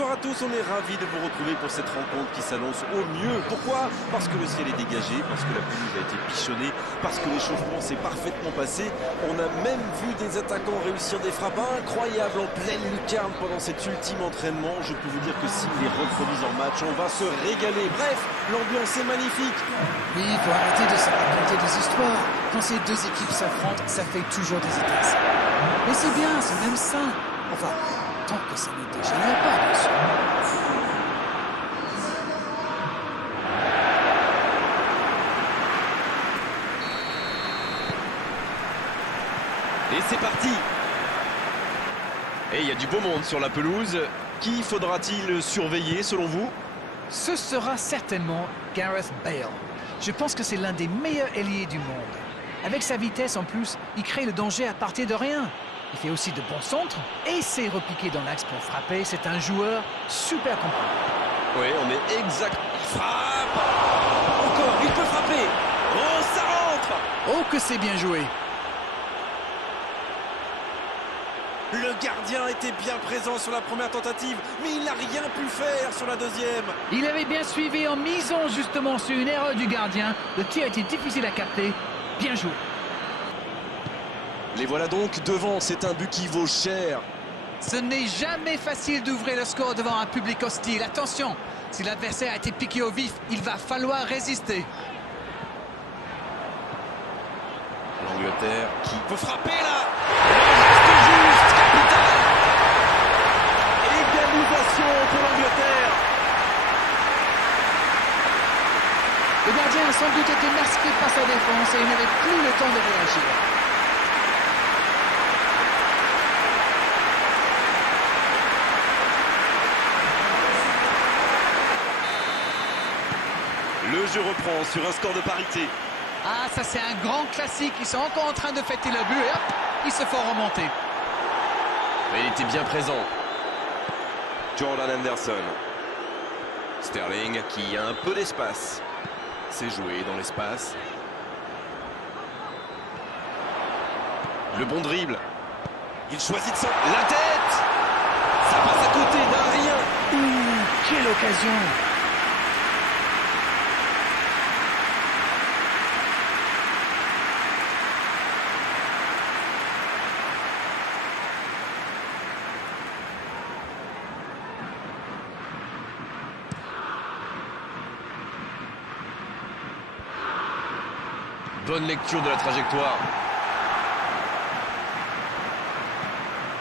Bonsoir à tous, on est ravis de vous retrouver pour cette rencontre qui s'annonce au mieux. Pourquoi? Parce que le ciel est dégagé, parce que la pelouse a été bichonnée, parce que l'échauffement s'est parfaitement passé. On a même vu des attaquants réussir des frappes incroyables en pleine lucarne pendant cet ultime entraînement. Je peux vous dire que s'ils les reproduisent en match, on va se régaler. Bref, l'ambiance est magnifique. Oui, il faut arrêter de se raconter des histoires. Quand ces deux équipes s'affrontent, ça fait toujours des étincelles. Mais c'est bien, c'est même sain. Enfin, tant que ça ne dégénère pas, bien sûr. Et c'est parti. Et il y a du beau monde sur la pelouse. Qui faudra-t-il surveiller selon vous? Ce sera certainement Gareth Bale. Je pense que c'est l'un des meilleurs ailiers du monde. Avec sa vitesse en plus, il crée le danger à partir de rien. Il fait aussi de bons centres et sait repiquer dans l'axe pour frapper. C'est un joueur super complet. Oui, on est exact. Il frappe. Encore, il peut frapper. Oh, ça rentre. Oh, que c'est bien joué. Le gardien était bien présent sur la première tentative, mais il n'a rien pu faire sur la deuxième. Il avait bien suivi en misant justement sur une erreur du gardien. Le tir était difficile à capter. Bien joué. Les voilà donc devant, c'est un but qui vaut cher. Ce n'est jamais facile d'ouvrir le score devant un public hostile. Attention, si l'adversaire a été piqué au vif, il va falloir résister. L'Angleterre qui peut frapper là. Le geste juste, capital. Égalisation pour l'Angleterre. Le gardien a sans doute été masqué par sa défense et il n'avait plus le temps de réagir. Le jeu reprend sur un score de parité. Ah, ça c'est un grand classique. Ils sont encore en train de fêter le but et hop, ils se font remonter. Mais il était bien présent. Jordan Henderson. Sterling qui a un peu d'espace. C'est joué dans l'espace. Le bon dribble. Il choisit de s'en... La tête. Ça passe à côté d'un rien. Ouh, quelle occasion! Bonne lecture de la trajectoire.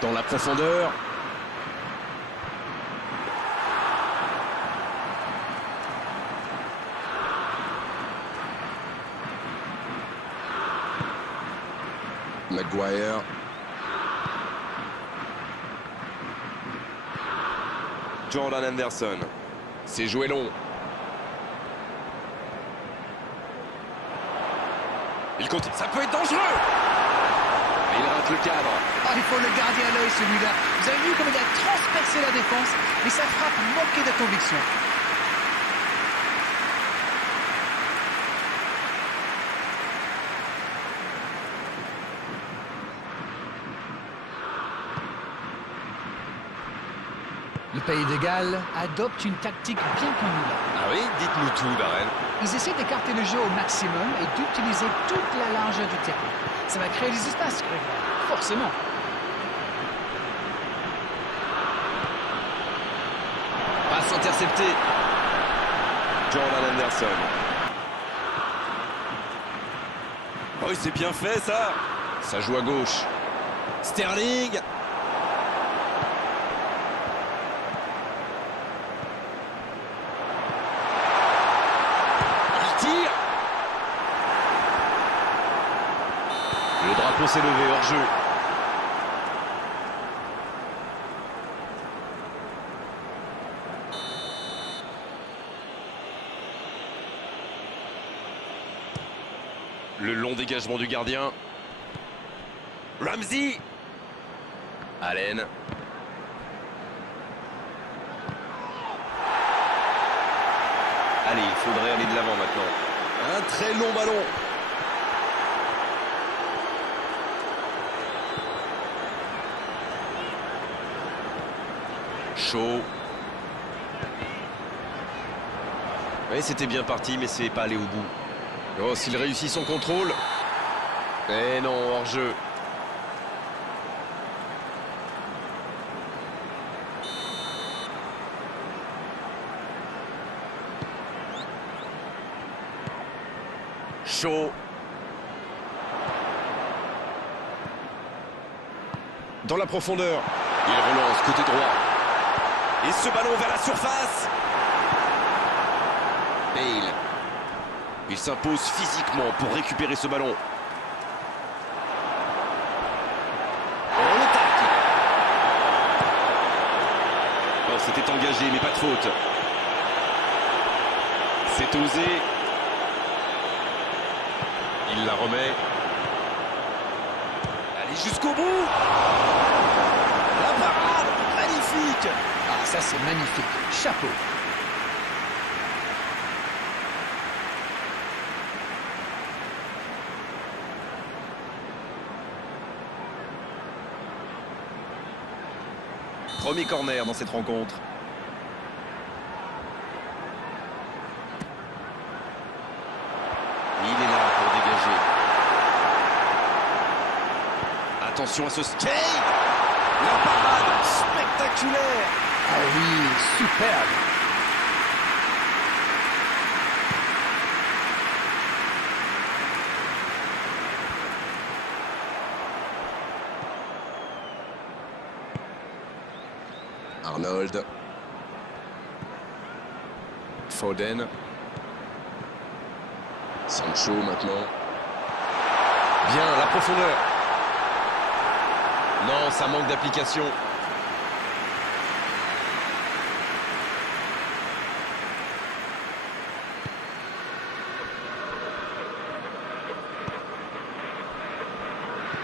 Dans la profondeur. Maguire. Jordan Henderson. C'est joué long. Il continue. Ça peut être dangereux. Et il rate le cadre. Ah, il faut le garder à l'œil celui-là. Vous avez vu comme il a transpercé la défense, mais sa frappe manquait de conviction. Le Pays de Galles adopte une tactique bien connue là. Ah oui, dites-nous tout, Darren. Ils essaient d'écarter le jeu au maximum et d'utiliser toute la largeur du terrain. Ça va créer des espaces, forcément. Passe interceptée. Jordan Henderson. Oh, c'est bien fait, ça. Ça joue à gauche. Sterling. Le drapeau s'est levé hors jeu. Le long dégagement du gardien. Ramsey. Allen. Allez, il faudrait aller de l'avant maintenant. Un très long ballon. Shaw. Oui, c'était bien parti, mais c'est pas allé au bout. Oh, s'il réussit son contrôle. Eh non, hors-jeu. Chaud. Dans la profondeur. Il relance côté droit. Et ce ballon vers la surface. Bale. Il s'impose physiquement pour récupérer ce ballon. On le tacle. Oh, c'était engagé, mais pas de faute. C'est osé. Il la remet. Allez jusqu'au bout. La parade, magnifique. Ah, ça c'est magnifique. Chapeau. Premier corner dans cette rencontre. Il est là pour dégager. Attention à ce skate. La parade spectaculaire. Ah oui, superbe. Arnold. Foden. Sancho maintenant. Bien, la profondeur. Non, ça manque d'application.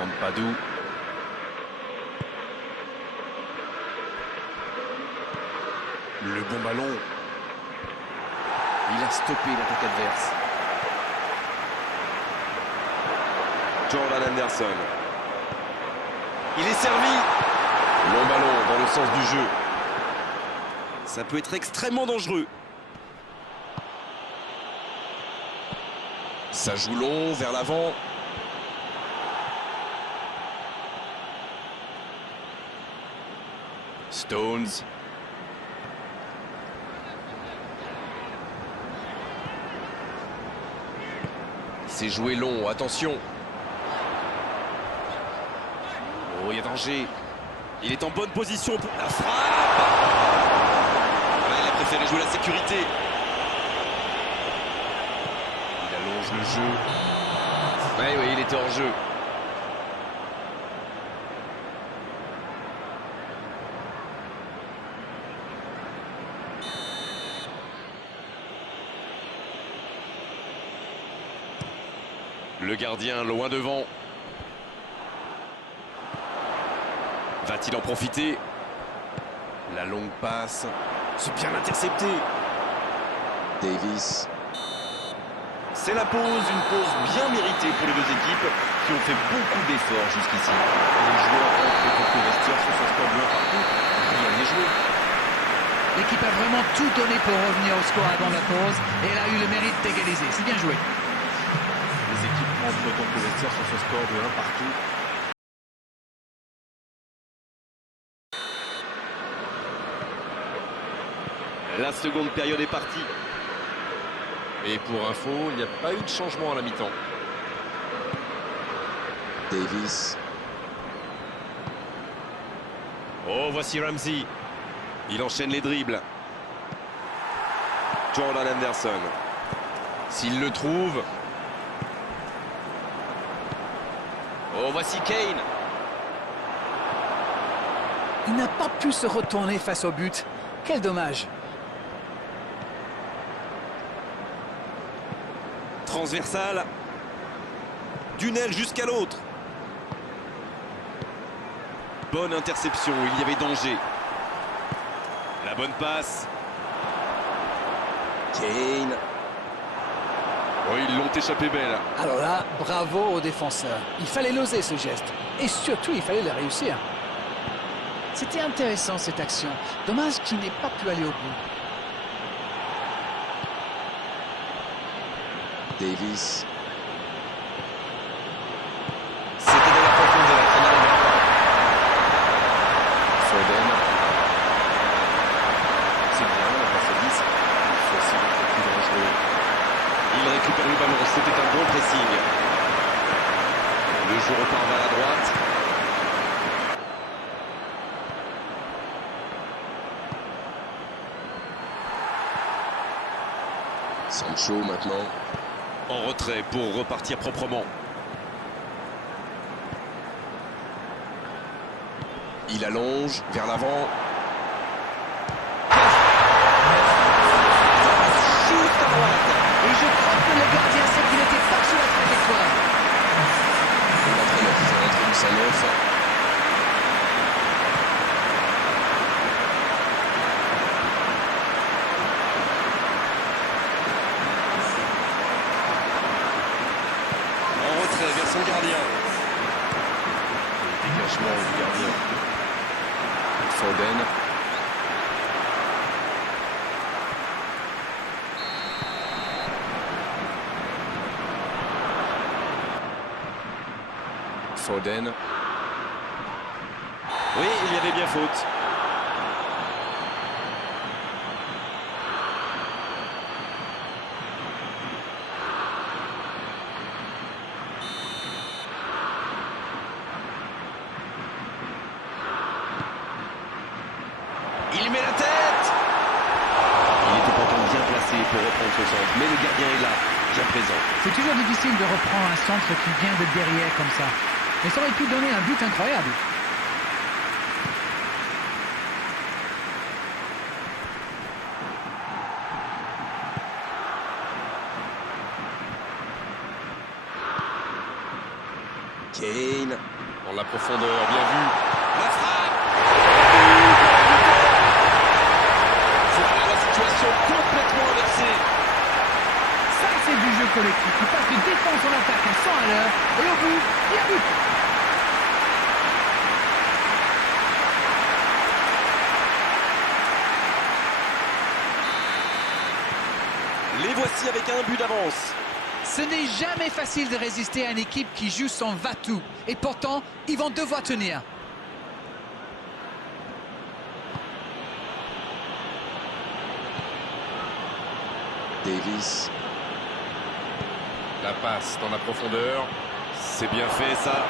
Ampadu. Le bon ballon. Il a stoppé l'attaque adverse. Jordan Henderson. Il est servi. Long ballon dans le sens du jeu. Ça peut être extrêmement dangereux. Ça joue long vers l'avant. Stones. C'est joué long, attention. Oh, il y a danger. Il est en bonne position pour la frappe. Voilà, il a préféré jouer la sécurité. Il allonge le jeu. Oui, il était hors jeu. Le gardien loin devant. Va-t-il en profiter? La longue passe. C'est bien intercepté. Davis. C'est la pause, une pause bien méritée pour les deux équipes qui ont fait beaucoup d'efforts jusqu'ici. Les joueurs rentrent contre le vestiaire sur ce score de 1 partout. Rien n'est joué. L'équipe a vraiment tout donné pour revenir au score avant la pause et elle a eu le mérite d'égaliser. C'est bien joué. Les équipes rentrent contre le vestiaire sur ce score de 1 partout. La seconde période est partie. Et pour info, il n'y a pas eu de changement à la mi-temps. Davis. Oh, voici Ramsey. Il enchaîne les dribbles. Jordan Henderson. S'il le trouve. Oh, voici Kane. Il n'a pas pu se retourner face au but. Quel dommage. Transversale. D'une aile jusqu'à l'autre. Bonne interception, il y avait danger. La bonne passe. Kane. Oh, ils l'ont échappé belle. Alors là, bravo aux défenseurs. Il fallait l'oser ce geste. Et surtout, il fallait le réussir. C'était intéressant cette action. Dommage qu'il n'ait pas pu aller au bout. Davis. C'était dans la profondeur, ça n'arrivera pas. Foden. C'est bien, la passe à 10. Cette fois-ci, le plus dangereux. Il récupère le ballon, c'était un bon pressing. Le jeu repart vers la droite. Sancho maintenant. En retrait pour repartir proprement. Il allonge vers l'avant. Shoot à droite. Et je crois que le gardien sait qu'il n'était pas sur la trajectoire. L'entraîneur qui fait rentrer du 109. En retrait vers son gardien. Le dégagement du gardien. Foden. Foden. Oui, il y avait bien faute. Il met la tête. Il était pourtant bien placé pour reprendre ce centre, mais le gardien est là, bien présent. C'est toujours difficile de reprendre un centre qui vient de derrière comme ça. Mais ça aurait pu donner un but incroyable. Kane. Dans la profondeur, bien vu. La frappe. Voilà la situation complètement inversée. Ça, c'est du jeu collectif. Il passe de défense en attaque à 100 à l'heure. Et au bout, il y a but. Les voici avec un but d'avance. Ce n'est jamais facile de résister à une équipe qui joue son va-tout. Et pourtant, ils vont devoir tenir. Davis. La passe dans la profondeur. C'est bien fait ça.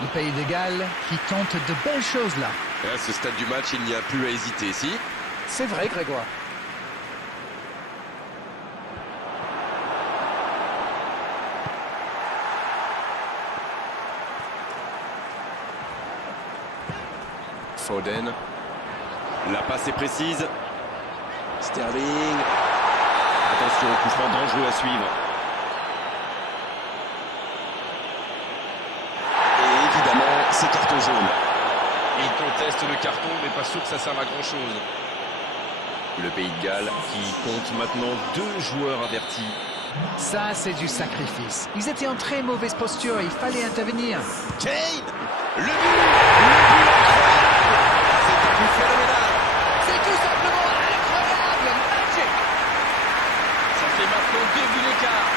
Le Pays de Galles qui tente de belles choses là. Et à ce stade du match, il n'y a plus à hésiter, si. C'est vrai, Grégoire. Foden. La passe est précise. Sterling. Attention, coup franc dangereux à suivre. Et évidemment, c'est carton jaune. Il conteste le carton, mais pas sûr que ça serve à grand chose. Le Pays de Galles qui compte maintenant 2 joueurs avertis. Ça, c'est du sacrifice. Ils étaient en très mauvaise posture. Il fallait intervenir. Kane. Le but incroyable. C'est un but phénoménal. C'est tout simplement incroyable. Magic. Ça fait maintenant 2 buts d'écart.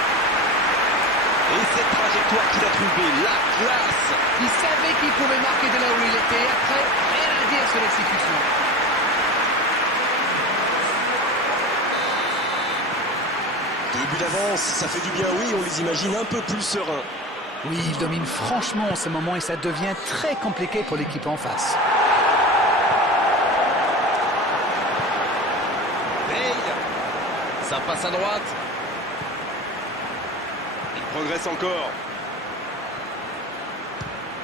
Et cette trajectoire qu'il a trouvée, la classe. Il savait qu'il pouvait marquer de là où il était. Après, rien à dire sur l'exécution. Deux buts d'avance, ça fait du bien, oui, on les imagine un peu plus sereins. Oui, il domine franchement en ce moment et ça devient très compliqué pour l'équipe en face. Bale. Ça passe à droite. Il progresse encore.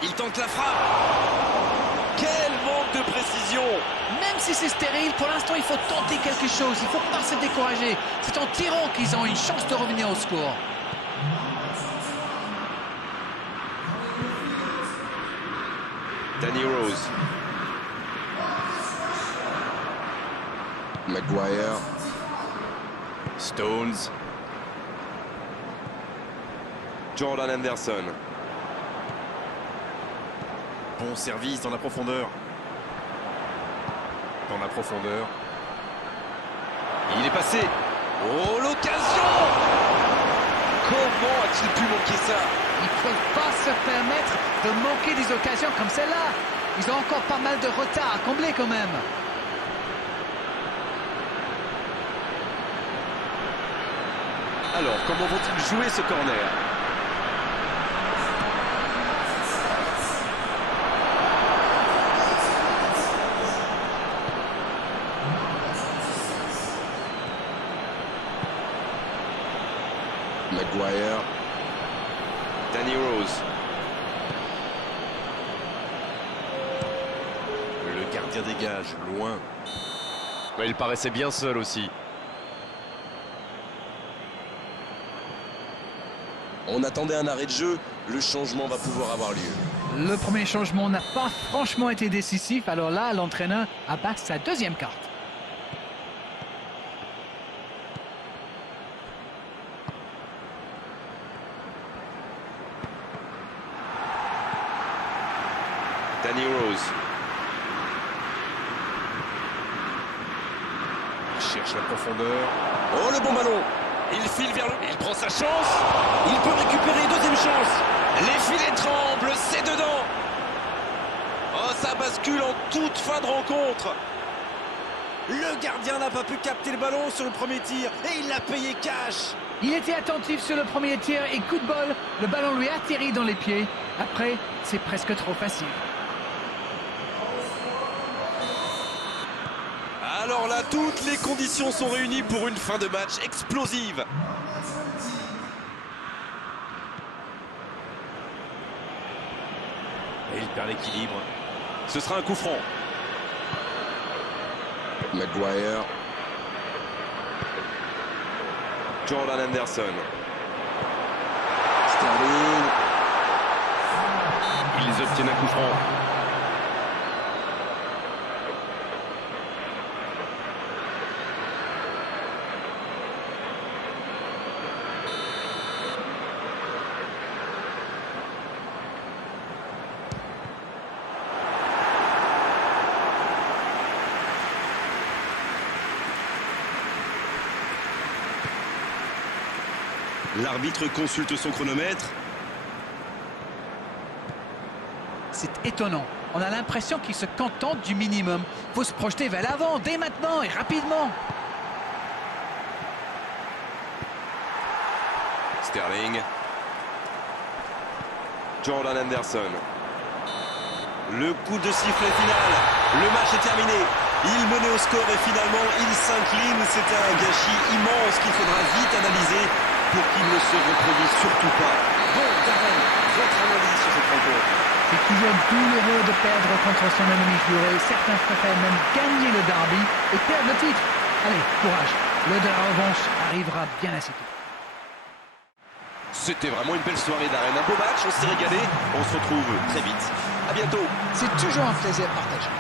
Il tente la frappe. Quel manque de précision. Même si c'est stérile, pour l'instant, il faut tenter quelque chose. Il ne faut pas se décourager. C'est en tirant qu'ils ont une chance de revenir au score. Danny Rose. Maguire. Stones. Jordan Anderson. Bon service dans la profondeur. Dans la profondeur. Il est passé. Oh, l'occasion! Comment a-t-il pu manquer ça? Ils ne peuvent pas se permettre de manquer des occasions comme celle-là. Ils ont encore pas mal de retard à combler quand même. Alors, comment vont-ils jouer ce corner? Maguire. Danny Rose. Le gardien dégage, loin. Ouais, il paraissait bien seul aussi. On attendait un arrêt de jeu, le changement va pouvoir avoir lieu. Le premier changement n'a pas franchement été décisif, alors là, l'entraîneur abat sa deuxième carte. Danny Rose. Il cherche la profondeur. Oh, le bon ballon! Il file vers le... Il prend sa chance. Il peut récupérer, deuxième chance. Les filets tremblent, c'est dedans. Oh, ça bascule en toute fin de rencontre. Le gardien n'a pas pu capter le ballon sur le premier tir et il l'a payé cash. Il était attentif sur le premier tir et coup de bol, le ballon lui atterrit dans les pieds. Après, c'est presque trop facile. Alors là, toutes les conditions sont réunies pour une fin de match explosive. Et il perd l'équilibre. Ce sera un coup franc. Maguire. Jordan Henderson. Sterling. Ils obtiennent un coup franc. L'arbitre consulte son chronomètre. C'est étonnant. On a l'impression qu'il se contente du minimum. Faut se projeter vers l'avant dès maintenant et rapidement. Sterling. Jordan Henderson. Le coup de sifflet final. Le match est terminé. Il menait au score et finalement il s'incline. C'était un gâchis immense qu'il faudra vite analyser pour qu'il ne se reproduise surtout pas. Bon, Darren, votre analyse sur cette rencontre? C'est toujours douloureux de perdre contre son ennemi juré. Certains préfèrent même gagner le derby et perdre le titre. Allez, courage. L'heure de la revanche arrivera bien assez tôt. C'était vraiment une belle soirée d'arène. Un beau match, on s'est régalé. On se retrouve très vite. À bientôt. C'est toujours un plaisir partagé.